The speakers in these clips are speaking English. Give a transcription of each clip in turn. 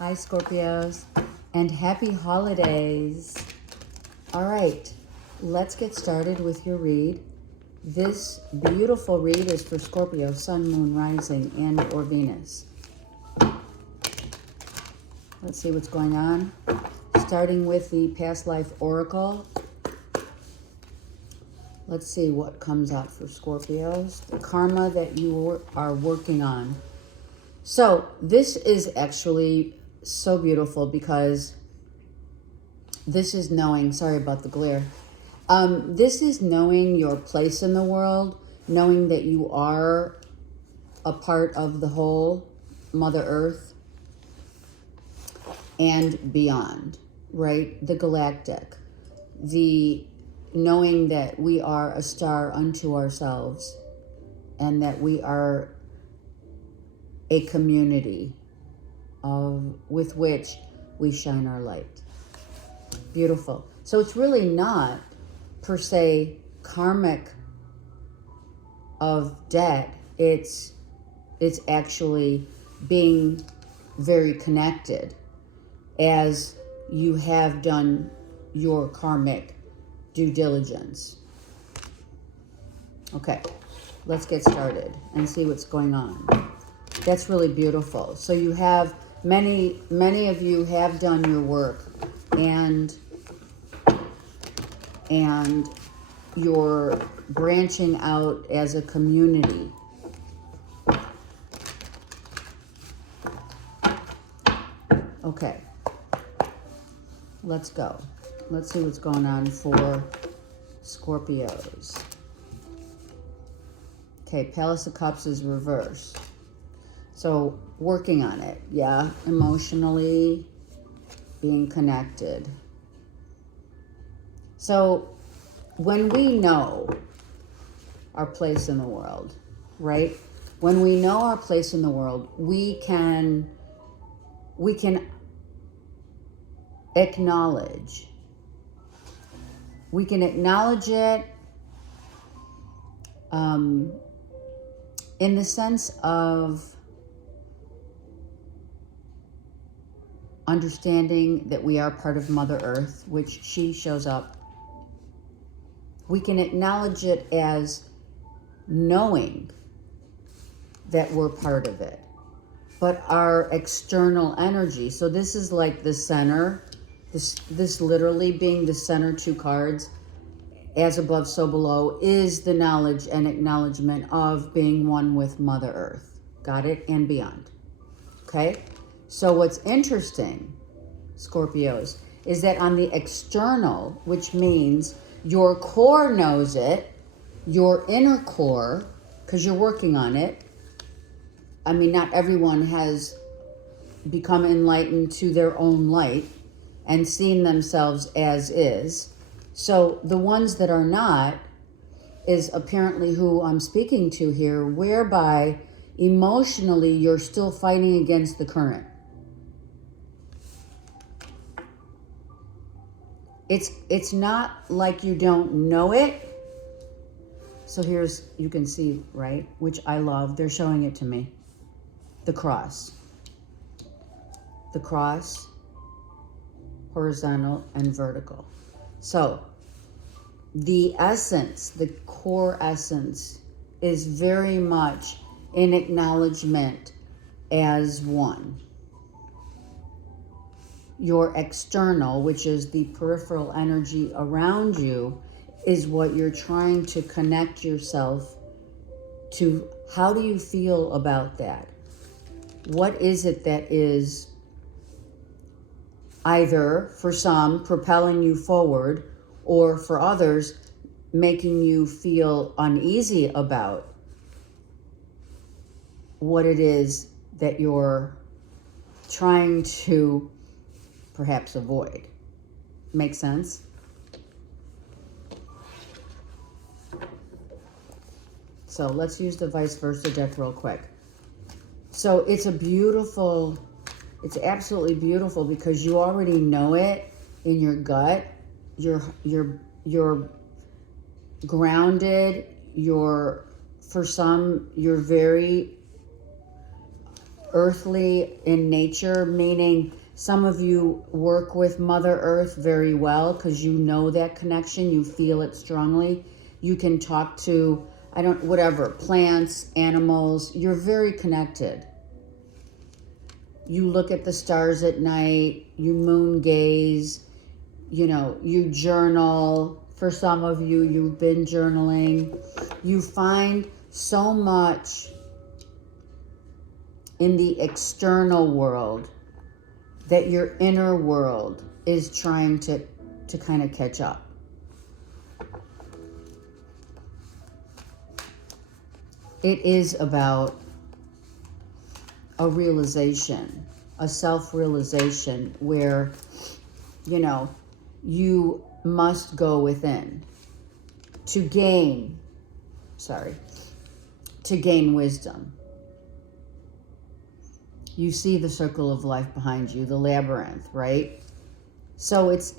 Hi, Scorpios, and happy holidays. All right, let's get started with your read. This beautiful read is for Scorpio, Sun, Moon, Rising, and or Venus. Let's see what's going on. Starting with the Past Life Oracle. Let's see what comes out for Scorpios. The karma that you are working on. So this is actually so beautiful because this is knowing, sorry about the glare. This is knowing your place in the world, knowing that you are a part of the whole, Mother Earth, and beyond, right? The galactic. The knowing that we are a star unto ourselves and that we are a community with which we shine our light. Beautiful. So it's really not per se karmic of debt. It's actually being very connected as you have done your karmic due diligence. Okay, let's get started and see what's going on. That's really beautiful. So you have many of you have done your work and you're branching out as a community. Okay, let's go. Let's see what's going on for Scorpios. Okay, Palace of Cups is reversed. So working on it, yeah, emotionally being connected. So when we know our place in the world, right? When we know our place in the world, we can acknowledge. We can acknowledge it in the sense of understanding that we are part of Mother Earth, which she shows up. We can acknowledge it as knowing that we're part of it. But our external energy, so this is like the center, this literally being the center two cards, as above, so below, is the knowledge and acknowledgement of being one with Mother Earth. Got it? And beyond. Okay? So what's interesting, Scorpios, is that on the external, which means your core knows it, your inner core, because you're working on it. I mean, not everyone has become enlightened to their own light and seen themselves as is. So the ones that are not is apparently who I'm speaking to here, whereby emotionally you're still fighting against the current. It's not like you don't know it. So here's, you can see, right, which I love. They're showing it to me. The cross. The cross, horizontal and vertical. So the essence, the core essence, is very much in acknowledgement as one. Your external, which is the peripheral energy around you, is what you're trying to connect yourself to. How do you feel about that? What is it that is either, for some, propelling you forward, or for others, making you feel uneasy about what it is that you're trying to perhaps avoid? Make sense? So let's use the vice versa deck real quick. So it's absolutely beautiful because you already know it in your gut. You're grounded. For some, you're very earthly in nature, meaning some of you work with Mother Earth very well because you know that connection, you feel it strongly. You can talk to, whatever, plants, animals, you're very connected. You look at the stars at night, you moon gaze, you journal. For some of you, you've been journaling. You find so much in the external world that your inner world is trying to kind of catch up. It is about a realization, a self-realization where, you must go within to gain wisdom. You see the circle of life behind you, the labyrinth, right? So it's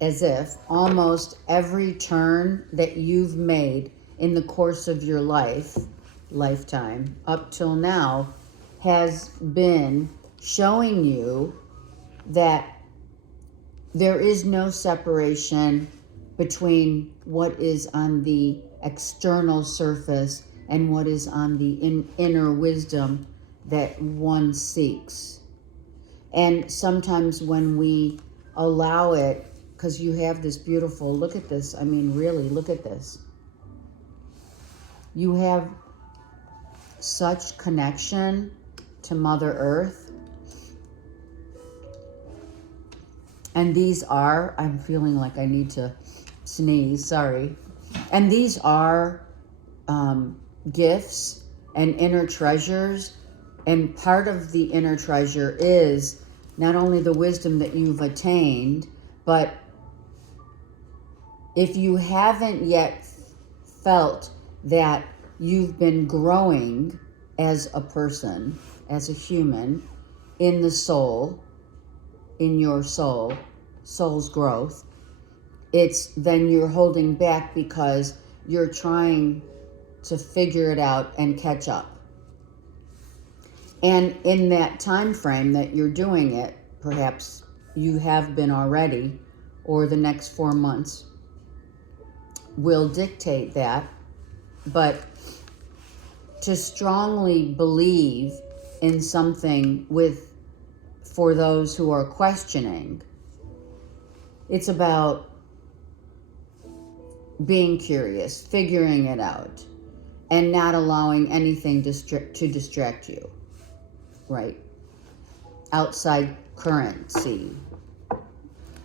as if almost every turn that you've made in the course of your lifetime, up till now, has been showing you that there is no separation between what is on the external surface and what is on the inner wisdom that one seeks. And sometimes when we allow it, because you have this beautiful, look at this, really, look at this. You have such connection to Mother Earth. And these are, I'm feeling like I need to sneeze, sorry. And these are gifts and inner treasures. And part of the inner treasure is not only the wisdom that you've attained, but if you haven't yet felt that you've been growing as a person, as a human, in the soul, in your soul's growth, it's then you're holding back because you're trying to figure it out and catch up. And in that time frame that you're doing it, perhaps you have been already, or the next 4 months will dictate that. But to strongly believe in something for those who are questioning, it's about being curious, figuring it out, and not allowing anything to distract you, right? Outside currency.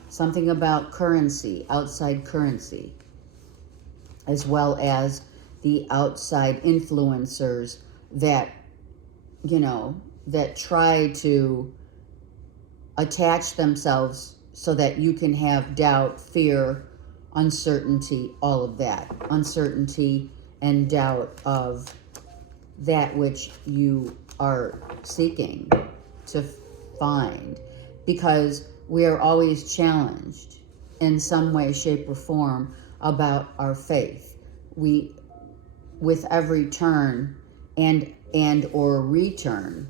Something about currency, outside currency, as well as the outside influencers that, that try to attach themselves so that you can have doubt, fear, uncertainty, all of that. Uncertainty and doubt of that which you are seeking to find. Because we are always challenged in some way, shape, or form about our faith. With every turn and or return,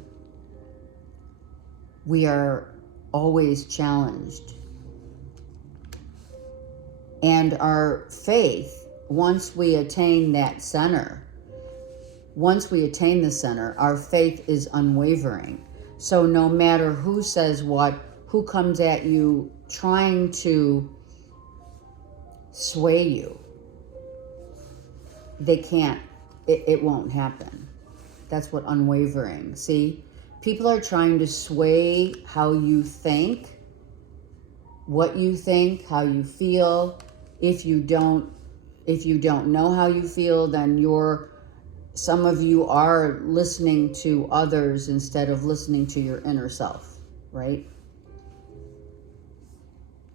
we are always challenged. And our faith, once we attain that center, once we attain the center, our faith is unwavering. So no matter who says what, who comes at you trying to sway you, they can't, it won't happen. That's what unwavering, see? People are trying to sway how you think, what you think, how you feel. If you don't know how you feel, then some of you are listening to others instead of listening to your inner self, right?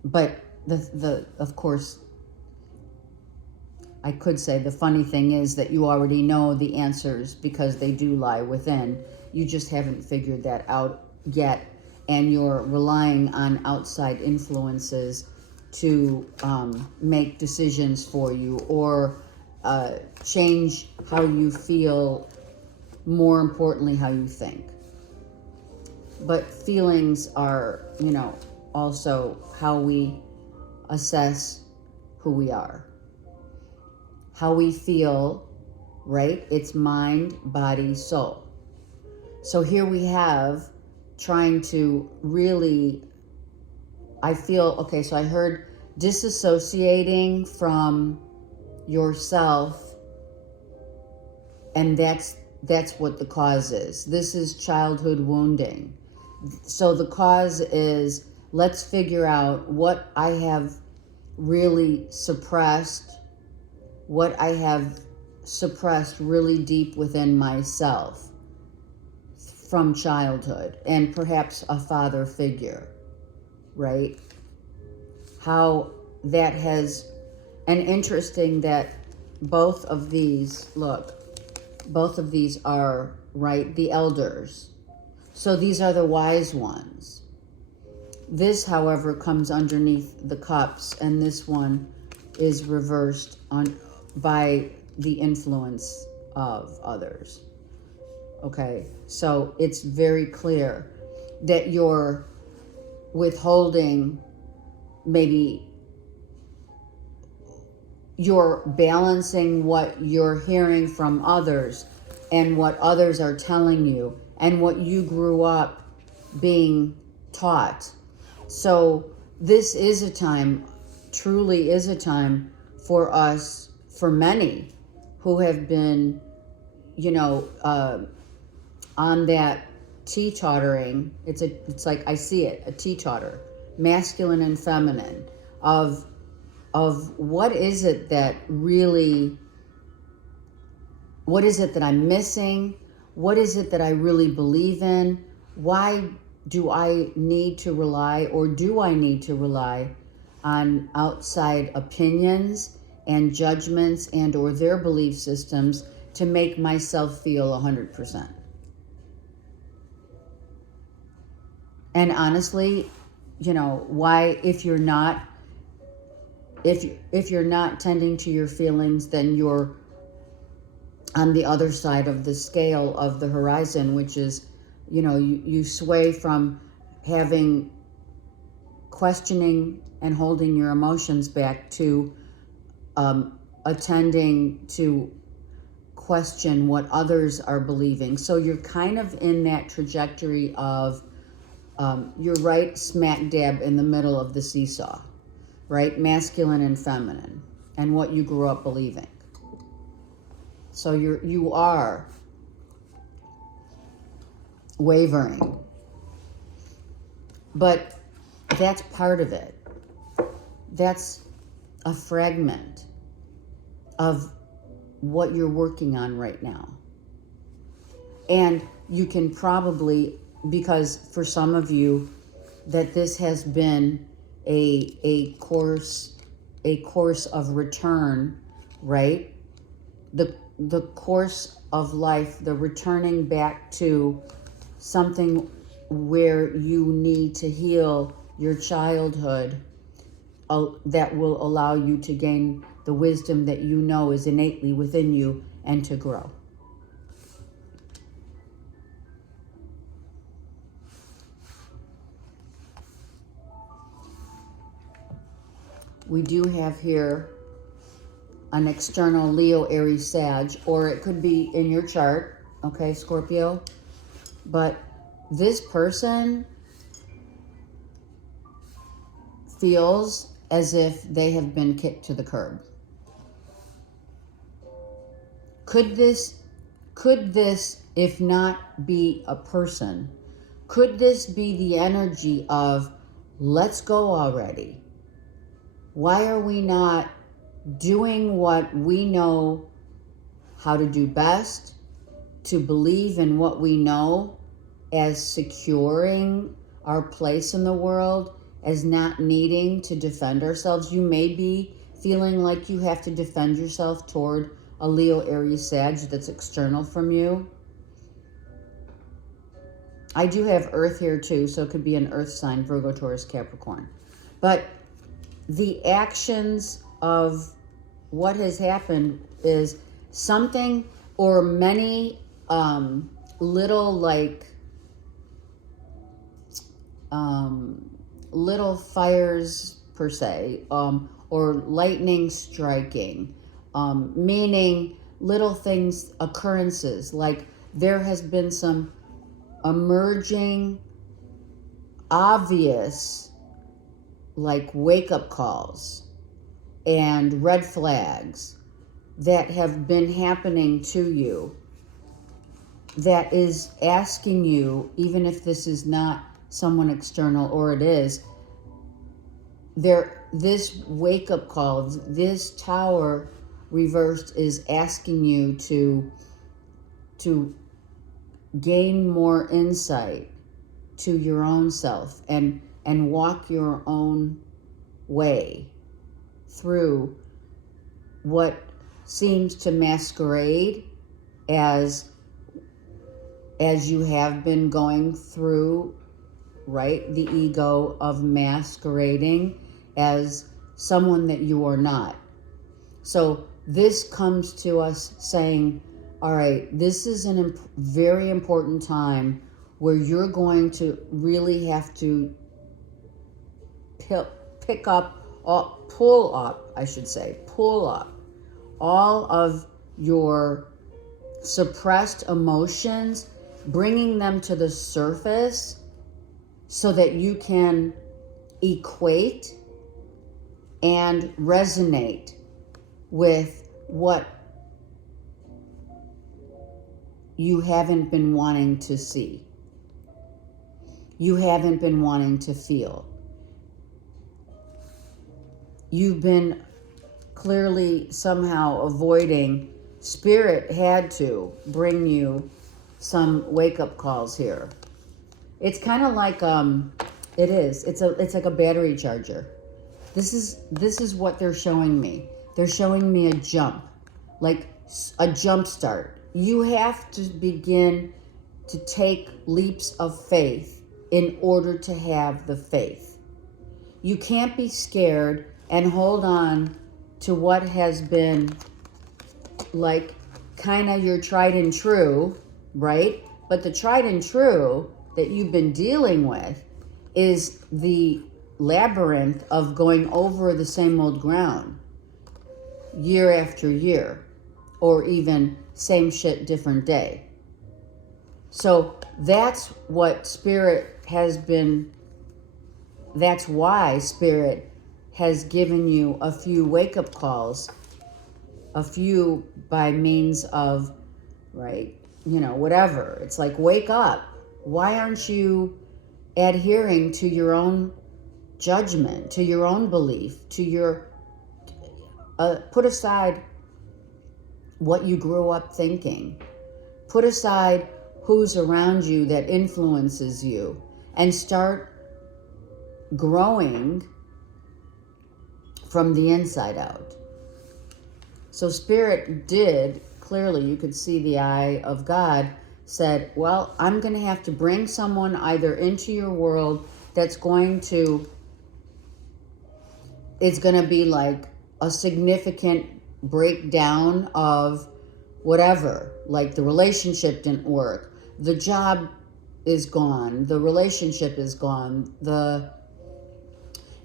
But of course, I could say the funny thing is that you already know the answers because they do lie within. You just haven't figured that out yet, and you're relying on outside influences to make decisions for you or change how you feel, more importantly, how you think. But feelings are, also how we assess who we are. How we feel, right? It's mind, body, soul. So here we have trying to really, I feel, okay, so I heard disassociating from yourself, and that's what the cause is. This is childhood wounding. So the cause is, let's figure out what I have really suppressed, what I have suppressed really deep within myself from childhood, and perhaps a father figure, right? How that has, and interesting that both of these are, right, the elders. So these are the wise ones. This, however, comes underneath the cups, and this one is reversed by the influence of others. Okay, so it's very clear that you're withholding, maybe you're balancing what you're hearing from others and what others are telling you and what you grew up being taught. So this is a time, truly is a time for us, for many who have been, on that teetottering. It's like, I see it, a teetotter, masculine and feminine, of what is it that really, what is it that I'm missing? What is it that I really believe in? Why do I need to rely, or do I need to rely on outside opinions and judgments and or their belief systems to make myself feel 100%? And honestly, why, if you're not tending to your feelings, then you're on the other side of the scale of the horizon, which is, you sway from having, questioning and holding your emotions back to attending to question what others are believing. So you're kind of in that trajectory of, you're right smack dab in the middle of the seesaw, right? Masculine and feminine, and what you grew up believing. So you are wavering. But that's part of it. That's a fragment of what you're working on right now. And you can probably, because for some of you, that this has been a course of return, right? The course of life, the returning back to something where you need to heal your childhood, that will allow you to gain the wisdom that you know is innately within you and to grow. We do have here an external Leo, Aries, Sag, or it could be in your chart, okay, Scorpio? But this person feels as if they have been kicked to the curb. Could this, if not be a person, could this be the energy of, let's go already? Why are we not doing what we know how to do best, to believe in what we know as securing our place in the world, as not needing to defend ourselves? You may be feeling like you have to defend yourself toward a Leo, Aries, Sag that's external from you. I do have Earth here too, so it could be an Earth sign, Virgo, Taurus, Capricorn. But the actions of what has happened is something or many little, like, little fires per se, or lightning striking, meaning little things, occurrences, like there has been some emerging, obvious, like wake-up calls and red flags that have been happening to you, that is asking you, even if this is not someone external, or it is, this wake-up call, this tower reversed is asking you to gain more insight to your own self and walk your own way through what seems to masquerade as you have been going through, right? The ego of masquerading as someone that you are not. So this comes to us saying, all right, this is a very important time where you're going to really have to pull up all of your suppressed emotions, bringing them to the surface so that you can equate and resonate with what you haven't been wanting to see. You haven't been wanting to feel. You've been clearly somehow avoiding. Spirit had to bring you some wake-up calls here. It's kind of like it's like a battery charger. This is what they're showing me. They're showing me a jump, like a jump start. You have to begin to take leaps of faith in order to have the faith. You can't be scared and hold on to what has been like kind of your tried and true, right? But the tried and true that you've been dealing with is the labyrinth of going over the same old ground year after year, or even same shit, different day. So that's what Spirit has been, that's why Spirit has given you a few wake-up calls, a few by means of, right, whatever. It's like, wake up. Why aren't you adhering to your own judgment, to your own belief, to your, put aside what you grew up thinking. Put aside who's around you that influences you, and start growing from the inside out. So Spirit did, clearly you could see the eye of God, said, well, I'm going to have to bring someone either into your world that's going to, it's going to be like a significant breakdown of whatever, like the relationship didn't work, the job is gone, the relationship is gone,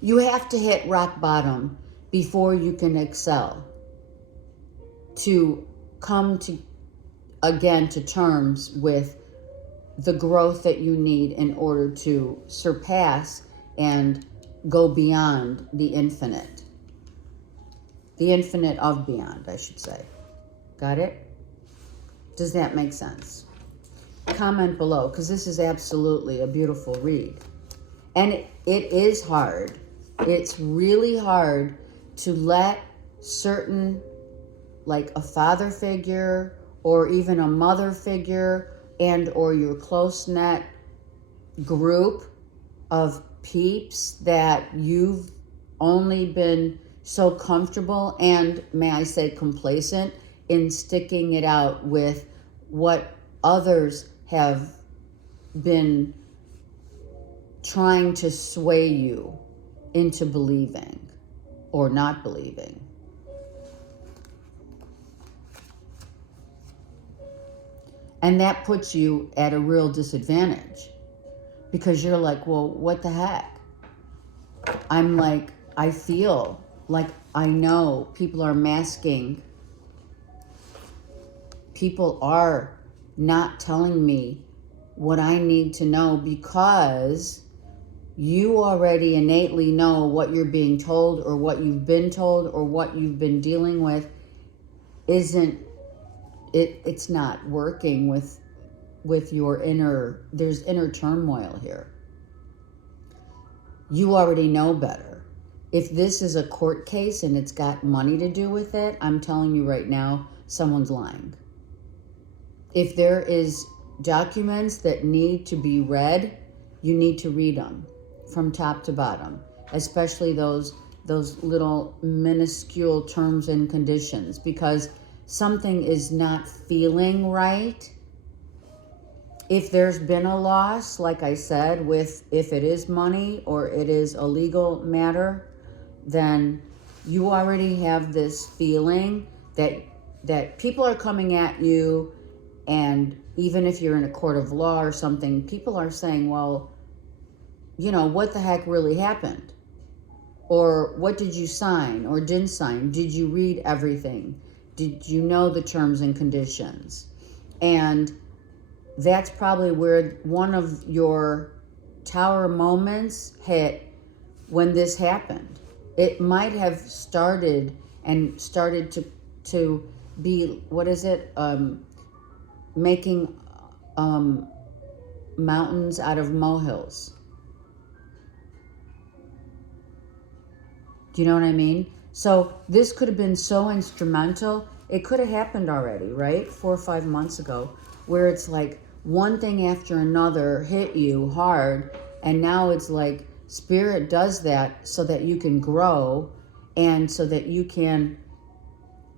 you have to hit rock bottom before you can excel, to come to again to terms with the growth that you need in order to surpass and go beyond the infinite of beyond, I should say. Got it? Does that make sense? Comment below, because this is absolutely a beautiful read. And it is hard. It's really hard to let certain, like a father figure or even a mother figure and or your close-knit group of peeps that you've only been so comfortable and, may I say, complacent in sticking it out with what others have been trying to sway you into believing or not believing. And that puts you at a real disadvantage, Because you're like, well, what the heck? I'm like, I feel like I know people are masking. People are not telling me what I need to know because you already innately know what you're being told or what you've been told or what you've been dealing with it's not working with your there's inner turmoil here. You already know better. If this is a court case and it's got money to do with it, I'm telling you right now, someone's lying. If there is documents that need to be read, you need to read them from top to bottom, especially those little minuscule terms and conditions, because something is not feeling right. If there's been a loss, like I said, if it is money or it is a legal matter, then you already have this feeling that people are coming at you. And even if you're in a court of law or something, people are saying, well, what the heck really happened? Or what did you sign or didn't sign? Did you read everything? Did you know the terms and conditions? And that's probably where one of your tower moments hit when this happened. It might have started to be, what is it? Making mountains out of molehills. Do you know what I mean? So this could have been so instrumental. It could have happened already, right? 4 or 5 months ago, where it's like one thing after another hit you hard. And now it's like Spirit does that so that you can grow and so that you can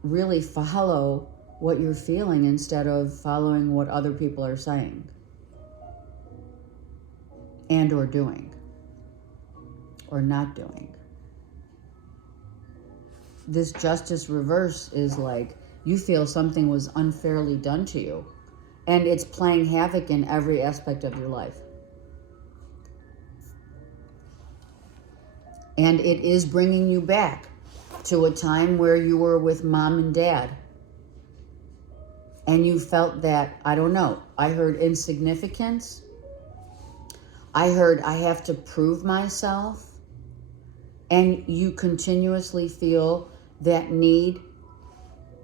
really follow what you're feeling instead of following what other people are saying and or doing or not doing. This justice reverse is like you feel something was unfairly done to you, and it's playing havoc in every aspect of your life. And it is bringing you back to a time where you were with mom and dad. And you felt that, I don't know, I heard insignificance. I heard I have to prove myself. And you continuously feel that need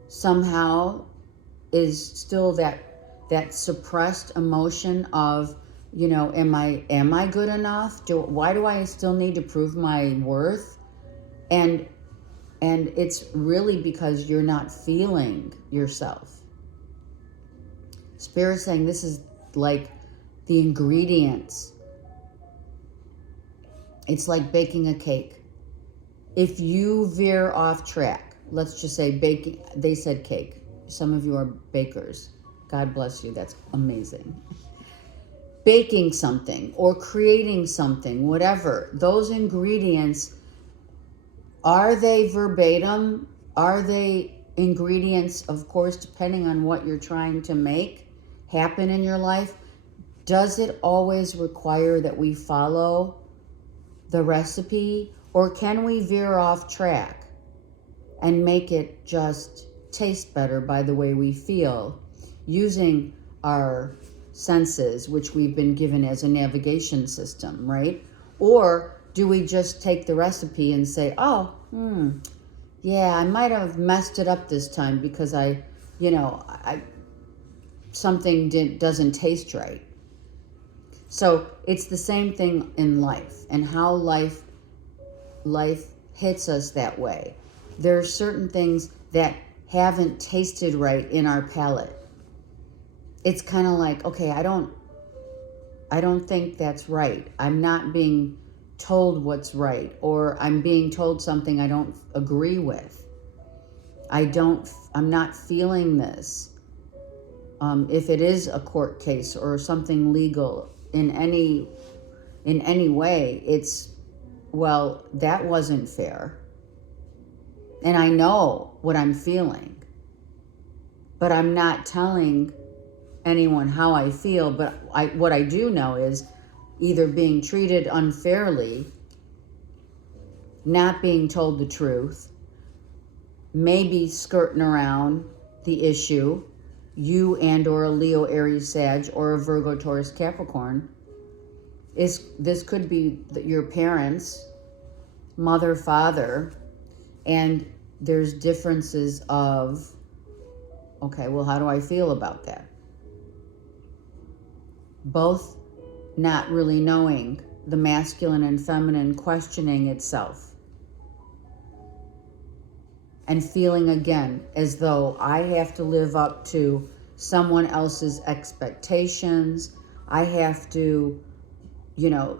somehow is still that suppressed emotion of, am I good enough? Why do I still need to prove my worth? And it's really because you're not feeling yourself. Spirit's saying this is like the ingredients. It's like baking a cake. If you veer off track, let's just say baking, they said cake. Some of you are bakers. God bless you. That's amazing. Baking something or creating something, whatever, those ingredients, are they verbatim? Are they ingredients, of course, depending on what you're trying to make happen in your life? Does it always require that we follow the recipe, or can we veer off track and make it just taste better by the way we feel, using our senses, which we've been given as a navigation system, right? Or do we just take the recipe and say, yeah, I might have messed it up this time because something doesn't taste right. So it's the same thing in life, and how life hits us that way. There are certain things that haven't tasted right in our palate. It's kind of like, okay, I don't think that's right. I'm not being told what's right, or I'm being told something I don't agree with. I'm not feeling this. If it is a court case or something legal in any way, it's, well, that wasn't fair. And I know what I'm feeling, but I'm not telling anyone how I feel. But what I do know is either being treated unfairly, not being told the truth, maybe skirting around the issue, you and or a Leo, Aries, Sag, or a Virgo, Taurus, Capricorn. This could be your parents, mother, father, and there's differences of, okay, well, how do I feel about that? Both not really knowing, the masculine and feminine questioning itself. And feeling again as though I have to live up to someone else's expectations. I have to,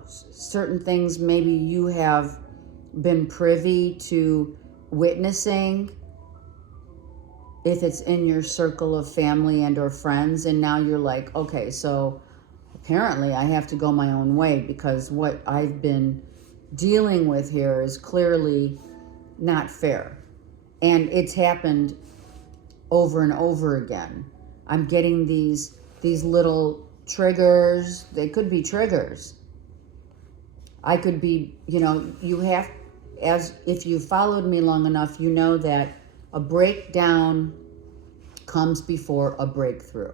certain things maybe you have been privy to witnessing, if it's in your circle of family and or friends, and now you're like, okay, so apparently I have to go my own way because what I've been dealing with here is clearly not fair. And it's happened over and over again. I'm getting these little triggers. They could be triggers. I could be, you have, as if you followed me long enough, you know that a breakdown comes before a breakthrough.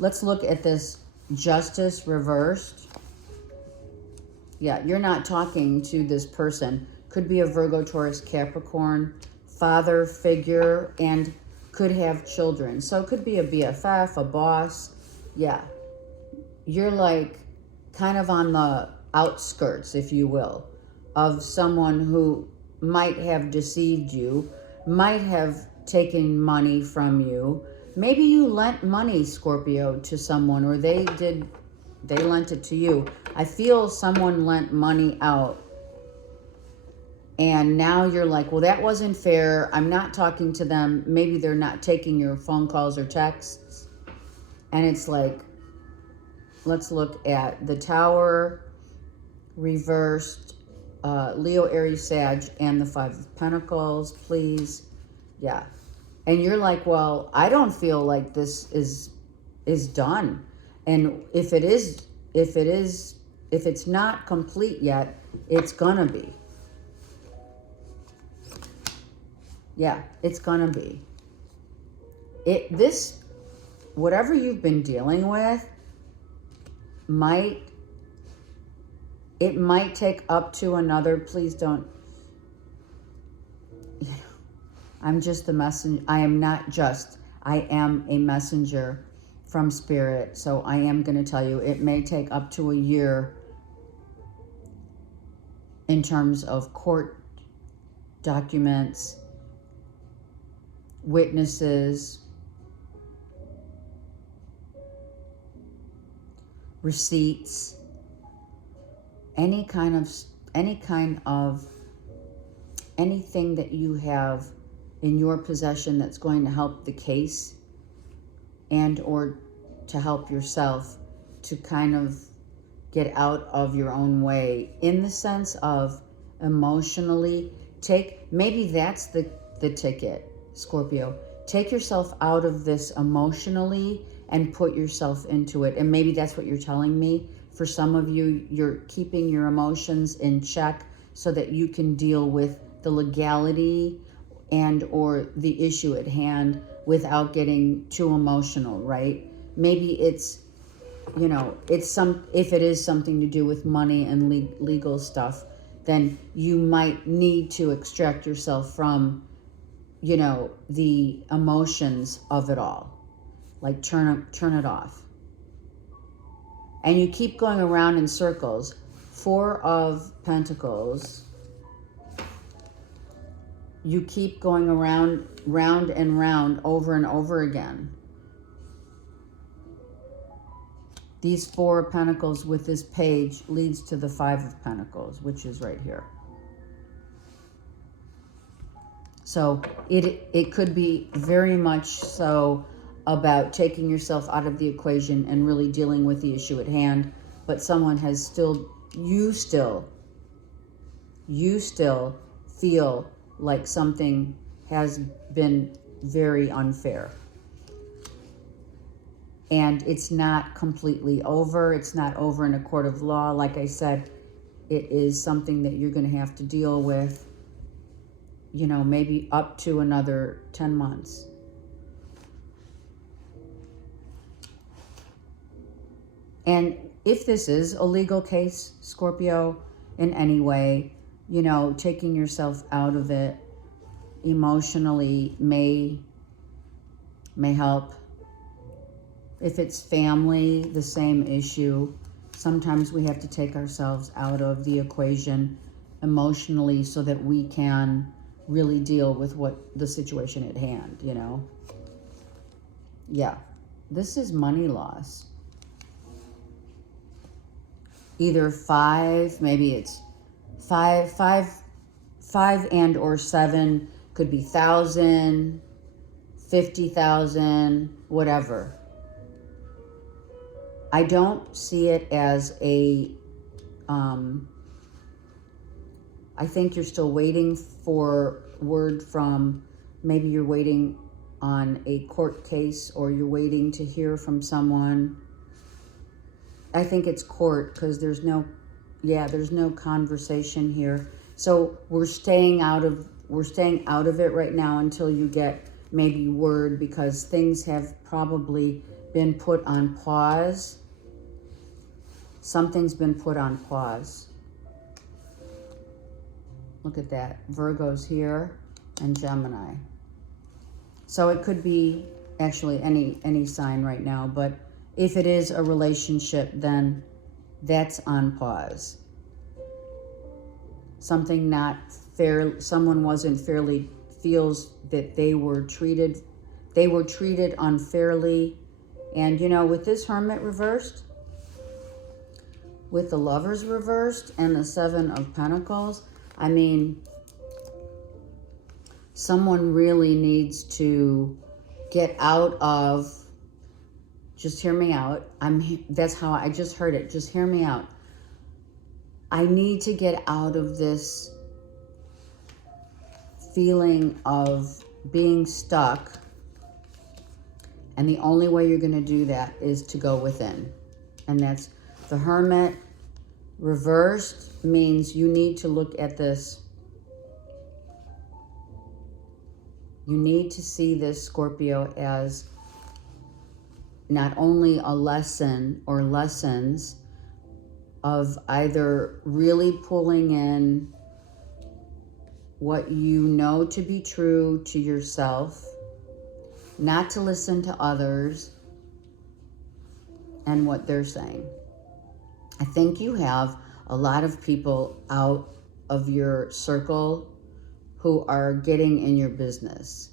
Let's look at this Justice reversed. Yeah, you're not talking to this person. Could be a Virgo, Taurus, Capricorn, father figure, and could have children. So it could be a BFF, a boss. Yeah. You're like kind of on the outskirts, if you will, of someone who might have deceived you, might have taken money from you. Maybe you lent money, Scorpio, to someone, or they lent it to you. I feel someone lent money out, and now you're like, well, that wasn't fair. I'm not talking to them. Maybe they're not taking your phone calls or texts. And it's like, let's look at the Tower reversed, Leo, Aries, Sag, and the Five of Pentacles, please. Yeah. And you're like, well, I don't feel like this is done. And if it's not complete yet, it's gonna be. Yeah, it's gonna be. Whatever you've been dealing with might take up to another, please don't, I'm just the messenger. I am a messenger from Spirit. So I am going to tell you, it may take up to a year in terms of court documents, witnesses, receipts, anything that you have in your possession that's going to help the case and or to help yourself to kind of get out of your own way, in the sense of emotionally maybe that's the ticket, Scorpio. Take yourself out of this emotionally and put yourself into it. And maybe that's what you're telling me. For some of you, you're keeping your emotions in check so that you can deal with the legality and or the issue at hand without getting too emotional, right? Maybe if it is something to do with money and legal stuff, then you might need to extract yourself from, the emotions of it all. Like turn it off. And you keep going around in circles. Four of Pentacles. You keep going around, round and round, over and over again. These Four of Pentacles with this page leads to the Five of Pentacles, which is right here. So it could be very much so about taking yourself out of the equation and really dealing with the issue at hand, but someone has you still feel like something has been very unfair. And it's not completely over. It's not over in a court of law. Like I said, it is something that you're going to have to deal with, you know, maybe up to another 10 months. And if this is a legal case, Scorpio, in any way, you know, taking yourself out of it emotionally may help. If it's family, the same issue. Sometimes we have to take ourselves out of the equation emotionally so that we can really deal with what the situation at hand, you know? Yeah, this is money loss. Either five, maybe it's five and or seven, could be 1,000, 50,000, whatever. I don't see it as a, I think you're still waiting for word from, maybe you're waiting on a court case or you're waiting to hear from someone. I think it's court because there's no conversation here. So we're staying out of it right now until you get maybe word, because things have probably been put on pause. Something's been put on pause. Look at that. Virgo's here and Gemini. So it could be actually any sign right now, but if it is a relationship, then that's on pause. Something not fair, someone wasn't fairly, feels that they were treated unfairly. And you know, with this Hermit reversed, with the Lovers reversed and the Seven of Pentacles, I mean, someone really needs to get out of, just hear me out. That's how I just heard it. Just hear me out. I need to get out of this feeling of being stuck. And the only way you're going to do that is to go within. And that's the Hermit reversed means you need to look at this. You need to see this, Scorpio, as not only a lesson or lessons of either really pulling in what you know to be true to yourself, not to listen to others and what they're saying. I think you have a lot of people out of your circle who are getting in your business.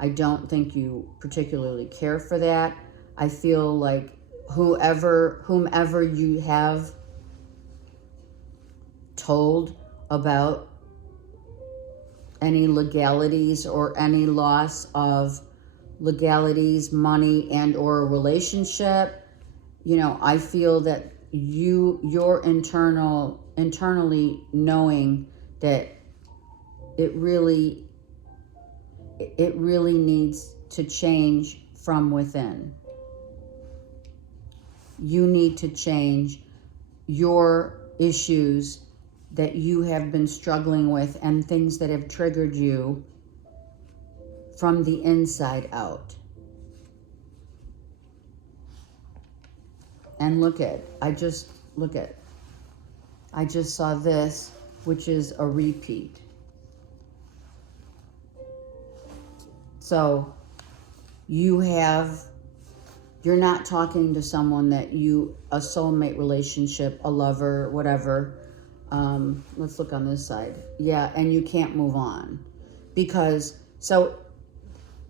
I don't think you particularly care for that. I feel like whomever you have told about any legalities or any loss of legalities, money, and or a relationship, you know, I feel that you're internally knowing that it really needs to change from within. You need to change your issues that you have been struggling with and things that have triggered you from the inside out. And I just saw this, which is a repeat. So you're not talking to someone that a soulmate relationship, a lover, whatever. Let's look on this side. Yeah, and you can't move on. Because, so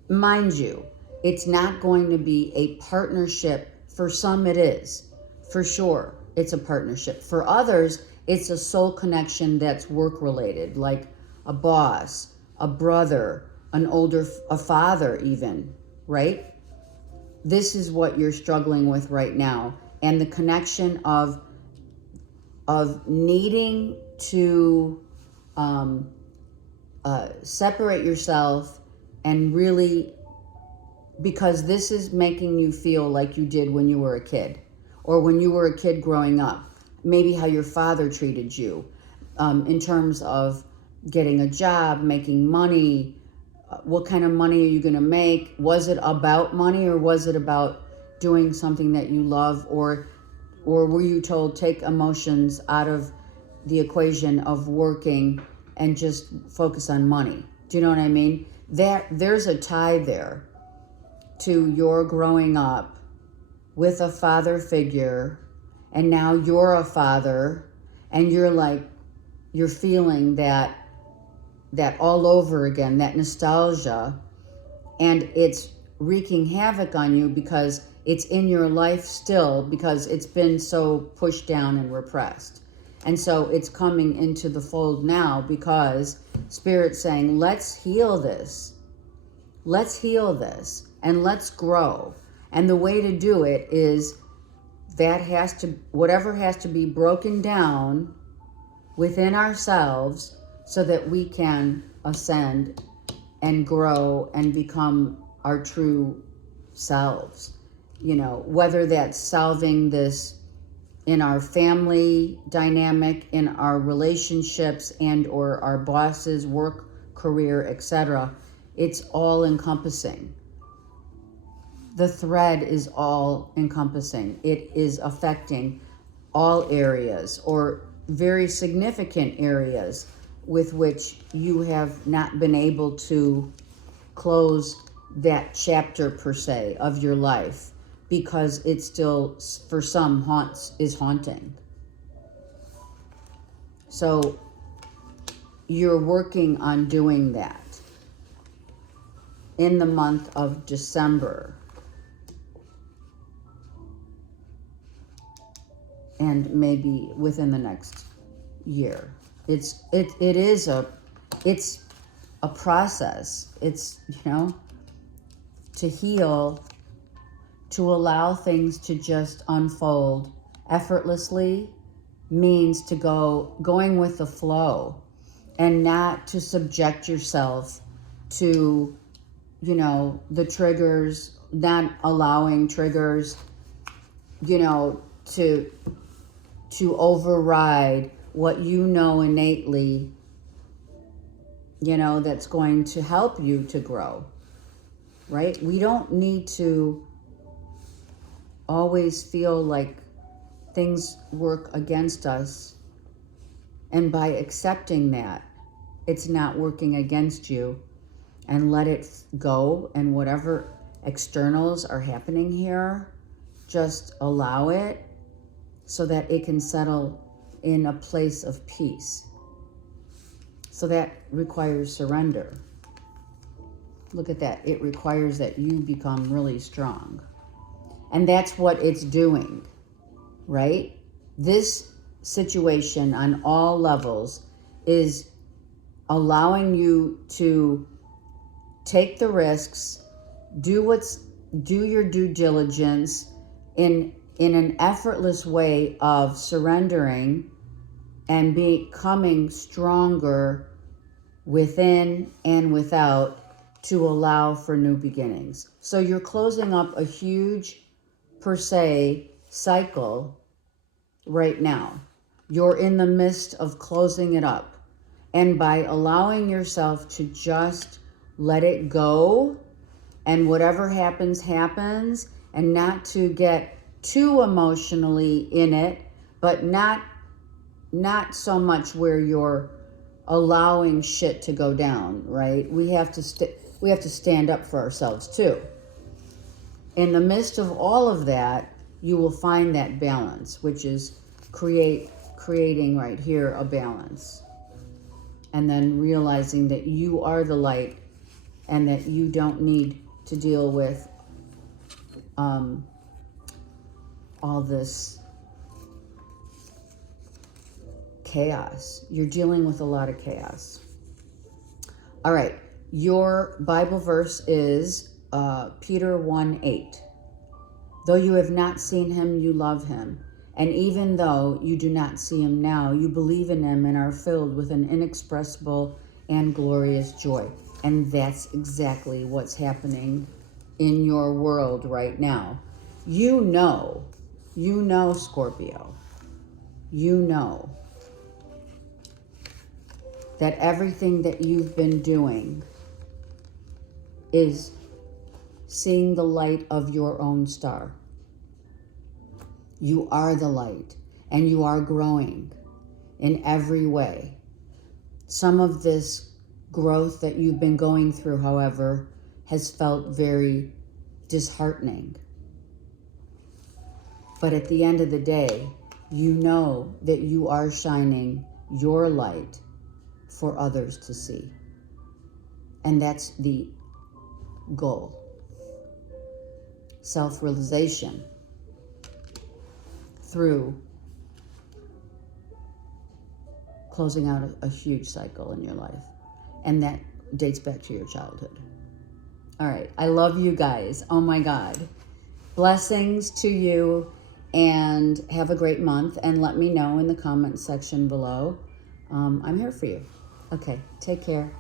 mind you, it's not going to be a partnership. For some it is, for sure, it's a partnership. For others, it's a soul connection that's work related, like a boss, a brother, a father even, right? This is what you're struggling with right now. And the connection of needing to separate yourself and really because this is making you feel like you did when you were a kid, or when you were a kid growing up. Maybe how your father treated you, in terms of getting a job, making money. What kind of money are you going to make? Was it about money, or was it about doing something that you love? Or were you told, take emotions out of the equation of working and just focus on money? Do you know what I mean? There's a tie there to your growing up with a father figure, and now you're a father, and you're feeling that all over again, that nostalgia, and it's wreaking havoc on you because it's in your life still, because it's been so pushed down and repressed. And so it's coming into the fold now, because Spirit's saying, let's heal this. Let's heal this and let's grow. And the way to do it is whatever has to be broken down within ourselves, so that we can ascend and grow and become our true selves. Whether that's solving this in our family dynamic, in our relationships, and or our bosses, work, career, etc. It's all encompassing. The thread is all encompassing. It is affecting all areas, or very significant areas with which you have not been able to close that chapter per se of your life, because it still, for some, is haunting. So you're working on doing that in the month of December. And maybe within the next year. It's a process. It's, to heal, to allow things to just unfold effortlessly, means to going with the flow, and not to subject yourself to, the triggers, not allowing triggers, to override what you know innately, that's going to help you to grow, right? We don't need to always feel like things work against us, and by accepting that it's not working against you, and let it go, and whatever externals are happening here, just allow it, so that it can settle in a place of peace. So that requires surrender. Look at that. It requires that you become really strong. And that's what it's doing, right? This situation on all levels is allowing you to take the risks, do your due diligence in an effortless way of surrendering and becoming stronger within and without, to allow for new beginnings. So you're closing up a huge, per se, cycle right now. You're in the midst of closing it up. And by allowing yourself to just let it go, and whatever happens, happens, and not to get too emotionally in it, but not so much where you're allowing shit to go down, right? We have to stand up for ourselves too. In the midst of all of that, you will find that balance, which is creating right here a balance. And then realizing that you are the light, and that you don't need to deal with all this chaos. You're dealing with a lot of chaos. All right. Your Bible verse is Peter 1:8. Though you have not seen him, you love him. And even though you do not see him now, you believe in him and are filled with an inexpressible and glorious joy. And that's exactly what's happening in your world right now. You know, Scorpio, you know that everything that you've been doing is seeing the light of your own star. You are the light, and you are growing in every way. Some of this growth that you've been going through, however, has felt very disheartening. But at the end of the day, you know that you are shining your light for others to see. And that's the goal. Self-realization through closing out a huge cycle in your life. And that dates back to your childhood. All right. I love you guys. Oh my God. Blessings to you, and have a great month. And let me know in the comment section below. I'm here for you. Okay. Take care.